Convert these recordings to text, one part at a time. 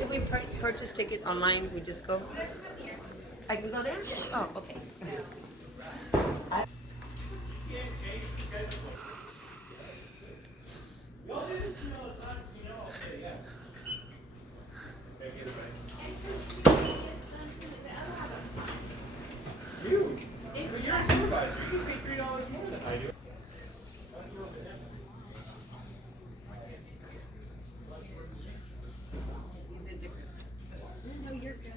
If we purchase ticket online, we just go? I can go there? Oh, okay. You? You're a supervisor. You get paid $3 more than I do. No, you're good.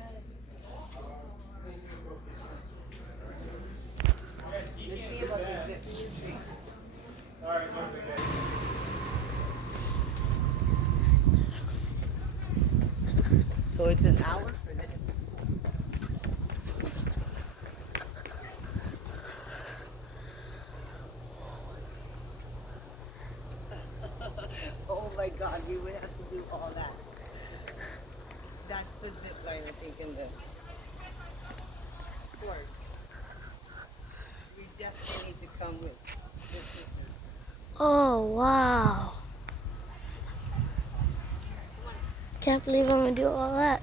So it's an hour for this? Oh my God, we would have to do all that. That's the zip line I think in the course. We definitely need to come with this. Oh, wow. Can't believe I'm gonna do all that.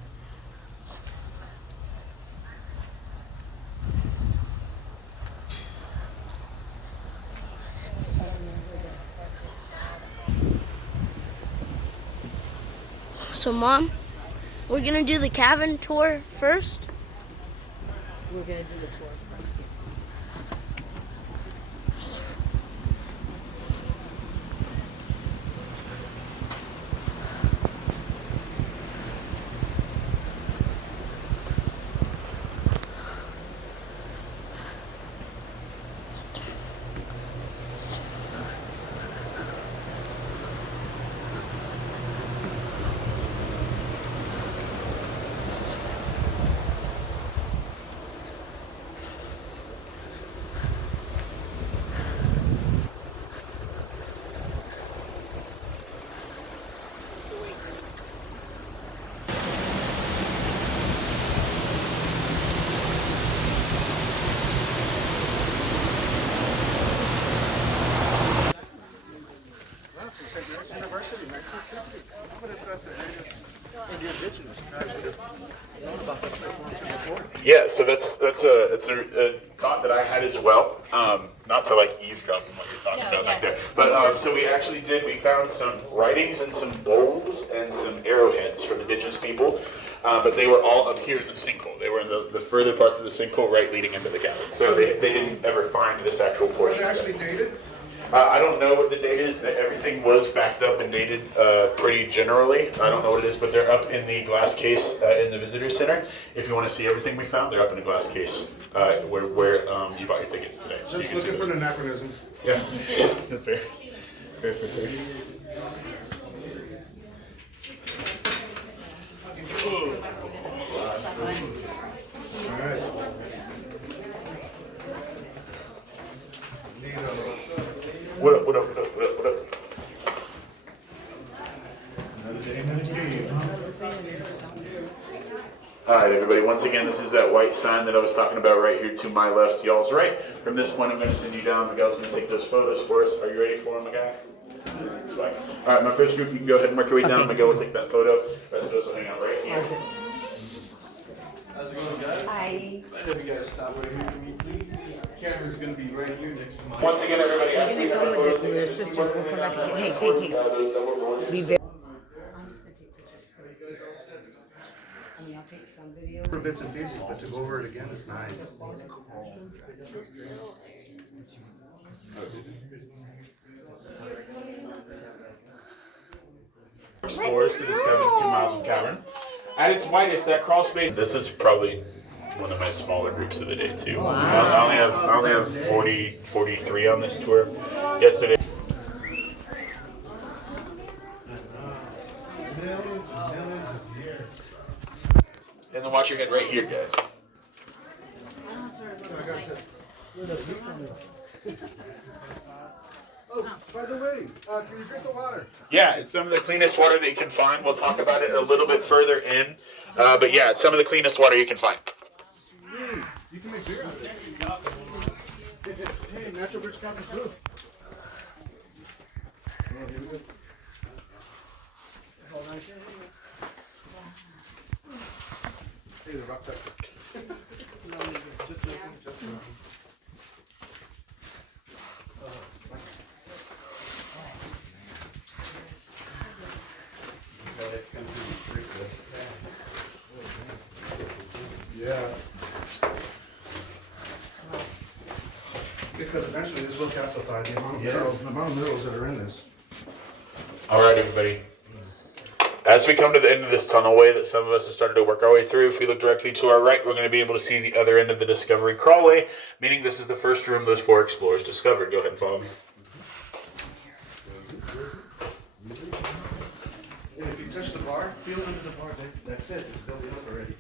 So, Mom, we're gonna do the cabin tour first. We're gonna do the tour first. University, 1960. I would have thought that the indigenous tribes would have known about this place once before. Yeah, so that's a thought that I had as well. Not to like eavesdrop on what you're talking about back there, but so we found some writings and some bowls and some arrowheads from indigenous people, but they were all up here in the sinkhole. They were in the further parts of the sinkhole, right leading into the cabin. So they didn't ever find this actual Were portion. they actually dated? I don't know what the date is. Everything was backed up and dated pretty generally. I don't know what it is, but they're up in the glass case in the visitor center. If you want to see everything we found, they're up in the glass case where you bought your tickets today. So Just you can see looking for those. an anachronism. Yeah, that's fair. Fair. All right. What up? Another day, another day. All right, everybody. Once again, this is that white sign that I was talking about right here to my left, y'all's right. From this point, I'm going to send you down. Miguel's going to take those photos for us. Are you ready for them, Miguel? All right, my first group, you can go ahead and work your way down. Okay. Miguel will take that photo. The rest of us will hang out right here. How's it? How's it going, guys? Hi. I know you guys stop right here for me, please. Camera's gonna be right here next to mine. Once again, everybody, You're after gonna we have come our with photos, your sisters. We'll come back again. Hey. those that were born. Be very. I'm just gonna take pictures first. I mean, I'll take some video. For bits and pieces, but to go over it again is nice. Explorers to discover the 2 miles of cavern. At its widest, that crawl space. This is probably one of my smaller groups of the day too. Wow. I only have 43 on this tour. Yesterday. And then watch your head right here, guys. Oh, by the way, can you drink the water? Yeah, it's some of the cleanest water that you can find. We'll talk about it a little bit further in. But yeah, it's some of the cleanest water you can find. Sweet. You can make beer out of it. Hey, Natural Bridge Caverns Brew. Oh, here we go. Hold on. Hey, the rock pepper. Just joking, just joking. Yeah. Because eventually this will calcify the amount of minerals that are in this. All right, everybody. As we come to the end of this tunnelway that some of us have started to work our way through, if we look directly to our right, we're going to be able to see the other end of the Discovery Crawlway, meaning this is the first room those 4 explorers discovered. Go ahead and follow me. And if you touch the bar, feel under the bar, that's it. It's building up already.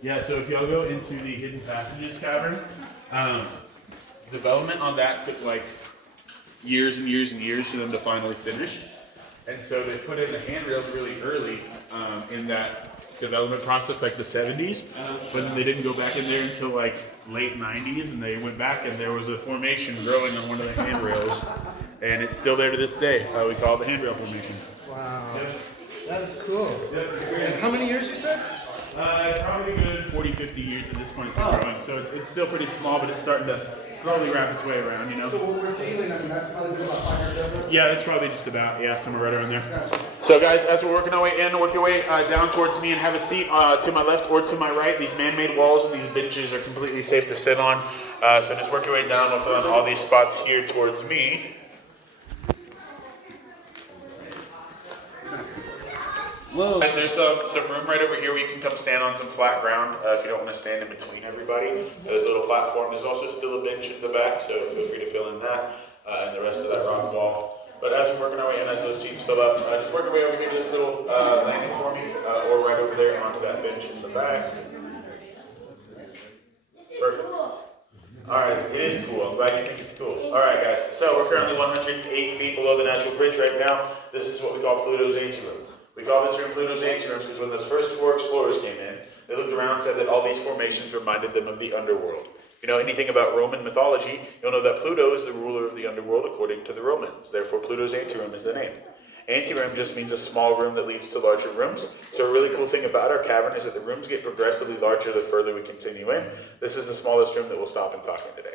Yeah, so if y'all go into the Hidden Passages cavern, development on that took like years and years and years for them to finally finish. And so they put in the handrails really early in that development process, like the 70s, but then they didn't go back in there until like late 90s, and they went back and there was a formation growing on one of the handrails, and it's still there to this day. We call it the handrail formation. Wow. Yep. That is cool. Yep. And how many years you said? Probably a good 40, 50 years at this point it's been growing. So it's still pretty small, but it's starting to slowly wrap its way around, you know? So what we're feeling, I mean, that's probably been about 5 years over? Yeah, that's probably just about, somewhere right around there. Gotcha. So guys, as we're working our way in, work your way down towards me and have a seat to my left or to my right. These man-made walls and these benches are completely safe to sit on. So just work your way down. We'll fill in all these spots here towards me. Whoa. Guys, there's some room right over here where you can come stand on some flat ground if you don't want to stand in between everybody. There's a little platform. There's also still a bench in the back, so feel free to fill in that and the rest of that rock wall. But as we're working our way in, as those seats fill up, just work our way over here to this little landing for me, or right over there onto that bench in the back. Perfect. Alright, it is cool. I'm glad you think it's cool. Alright guys, so we're currently 108 feet below the natural bridge right now. This is what we call Pluto's anteroom. We call this room Pluto's anteroom because when those first 4 explorers came in, they looked around and said that all these formations reminded them of the underworld. If you know anything about Roman mythology, you'll know that Pluto is the ruler of the underworld according to the Romans. Therefore, Pluto's anteroom is the name. Anteroom just means a small room that leads to larger rooms. So a really cool thing about our cavern is that the rooms get progressively larger the further we continue in. This is the smallest room that we'll stop and talk in today.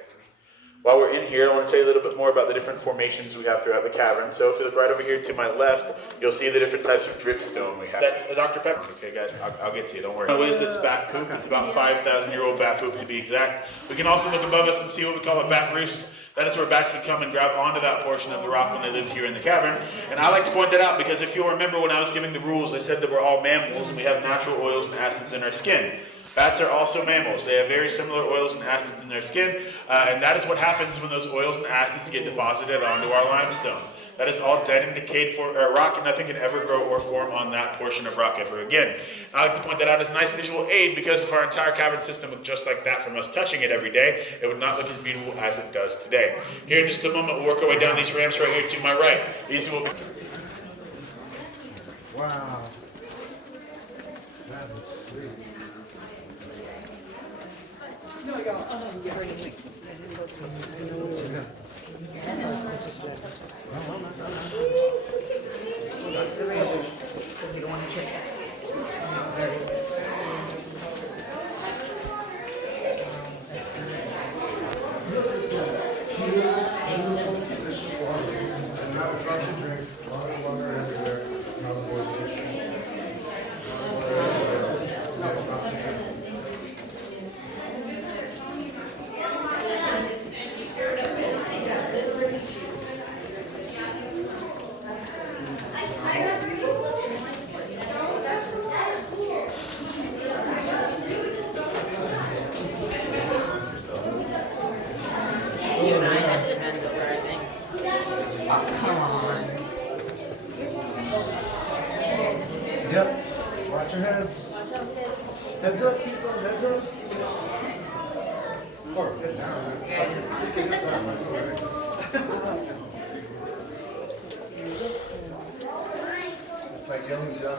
While we're in here, I want to tell you a little bit more about the different formations we have throughout the cavern. So if you look right over here to my left, you'll see the different types of dripstone we have. Dr. Pepper. Okay, guys, I'll get to you. Don't worry. What is that's bat poop? It's about 5,000-year-old bat poop to be exact. We can also look above us and see what we call a bat roost. That is where bats would come and grab onto that portion of the rock when they lived here in the cavern. And I like to point that out because if you'll remember when I was giving the rules, I said that we're all mammals and we have natural oils and acids in our skin. Bats are also mammals. They have very similar oils and acids in their skin, and that is what happens when those oils and acids get deposited onto our limestone. That is all dead and decayed rock, and nothing can ever grow or form on that portion of rock ever again. I like to point that out as a nice visual aid because if our entire cavern system looked just like that from us touching it every day, it would not look as beautiful as it does today. Here in just a moment, we'll work our way down these ramps right here to my right. These will be... Wow. That looks sweet. And now it drops a drink. Water everywhere. Now the boys fish. You and I had to hand over, I think. Oh, come on. Yep. Watch your heads. Heads up, people. Heads up. Or head down. Just get this out. It's like young Jack.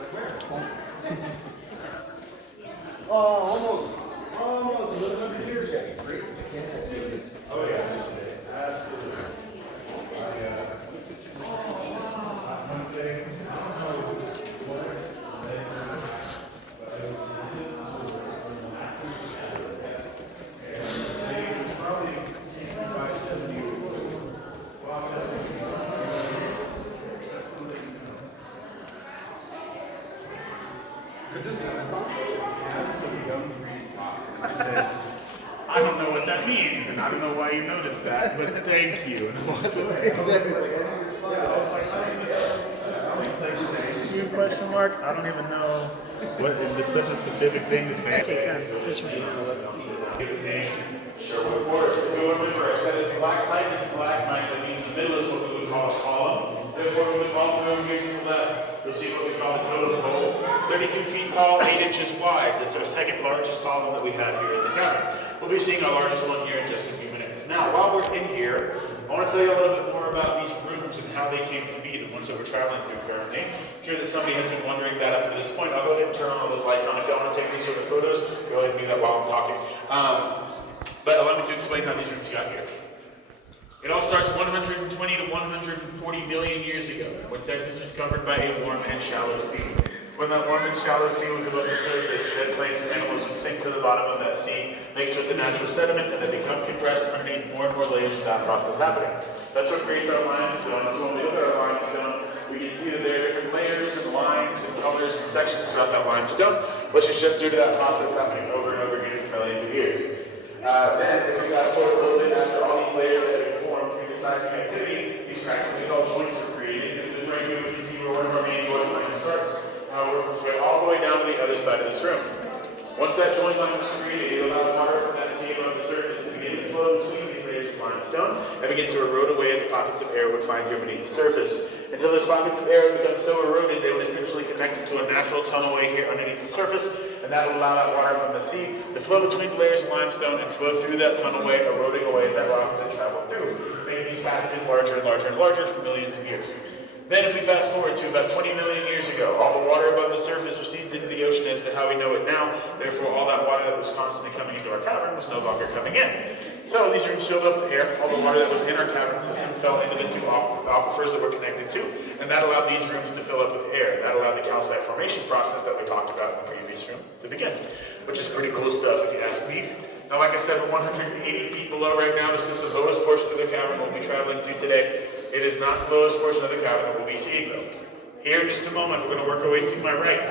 Oh, almost. Almost. A little 100 years yet. Oh, yeah. Absolutely. I don't know what that means, and I don't know why you noticed that, but thank you. And I walked away. Exactly. You question mark? I don't even know what. It's such a specific thing to say. Give it name. Sherwood Forest. If you remember, I said it's stalagmite and stalagmite. That means the middle is what we would call a column. Therefore, we would call the room here to the left. You'll see what we call the totem pole. 32 feet tall, 8 inches wide. That's our second largest column that we have here in the cabin. We'll be seeing our largest one here in just a few minutes. Now, while we're in here, I want to tell you a little bit more about these rooms and how they came to be, the ones that we're traveling through currently. I'm sure that somebody has been wondering that up to this point. I'll go ahead and turn on all those lights on. If y'all want to take these sort of photos, go ahead and do that while I'm talking. But allow me to explain how these rooms got here. It all starts 120 to 140 million years ago, when Texas was covered by a warm and shallow sea. When that warm and shallow sea was above the surface, dead plants and animals would sink to the bottom of that sea, mix with the natural sediment, and then become compressed underneath more and more layers of that process happening. That's what creates our limestone. So when we look at our limestone, we can see that there are different layers and lines and colors and sections throughout that limestone, which is just due to that process happening over and over again for millions of years. Then, if we fast forward a little bit after all these layers have been formed through the seismic activity, these cracks that we call joints were created. And then right here we can see where one of our main joint lines starts. Works its way all the way down to the other side of this room. Once that joint line was created, it allowed water from that sea above the surface to begin to flow between these layers of limestone and begin to erode away at the pockets of air would find here beneath the surface. Until those pockets of air become so eroded, they would essentially connect into a natural tunnelway here underneath the surface, and that would allow that water from the sea to flow between the layers of limestone and flow through that tunnelway, eroding away at that rock as it traveled through, making these passages larger and larger and larger for millions of years. Then if we fast forward to about 20 million years ago, all the water above the surface recedes into the ocean as to how we know it now. Therefore, all that water that was constantly coming into our cavern was no longer coming in. So these rooms filled up with air. All the water that was in our cavern system fell into the two aquifers that we're connected to, and that allowed these rooms to fill up with air. That allowed the calcite formation process that we talked about in the previous room to begin, which is pretty cool stuff if you ask me. Now, like I said, we're 180 feet below right now. This is the lowest portion of the cavern we'll be traveling to today. It is not the lowest portion of the cavern that we'll be seeing, though. Here in just a moment, we're going to work our way to my right.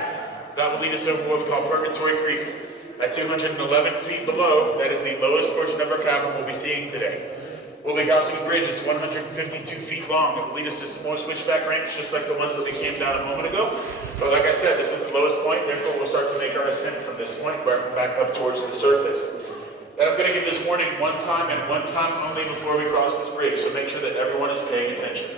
That will lead us over what we call Purgatory Creek. At 211 feet below, that is the lowest portion of our cavern we'll be seeing today. We'll be crossing a bridge that's 152 feet long. It will lead us to some more switchback ramps, just like the ones that we came down a moment ago. But like I said, this is the lowest point, therefore we'll start to make our ascent from this point back up towards the surface. And I'm going to give this warning one time and one time only before we cross this bridge, so make sure that everyone is paying attention.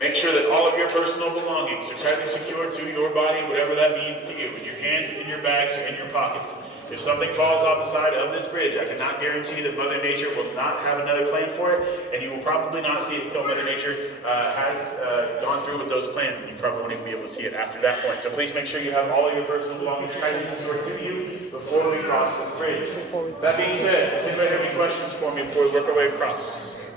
Make sure that all of your personal belongings are tightly secured to your body, whatever that means to you, in your hands, in your bags, or in your pockets. If something falls off the side of this bridge, I cannot guarantee that Mother Nature will not have another plan for it, and you will probably not see it until Mother Nature has gone through with those plans, and you probably won't even be able to see it after that point. So please make sure you have all of your personal belongings tightly secured to you before we cross this bridge. That being said, does anybody have any questions for me before we work our way across?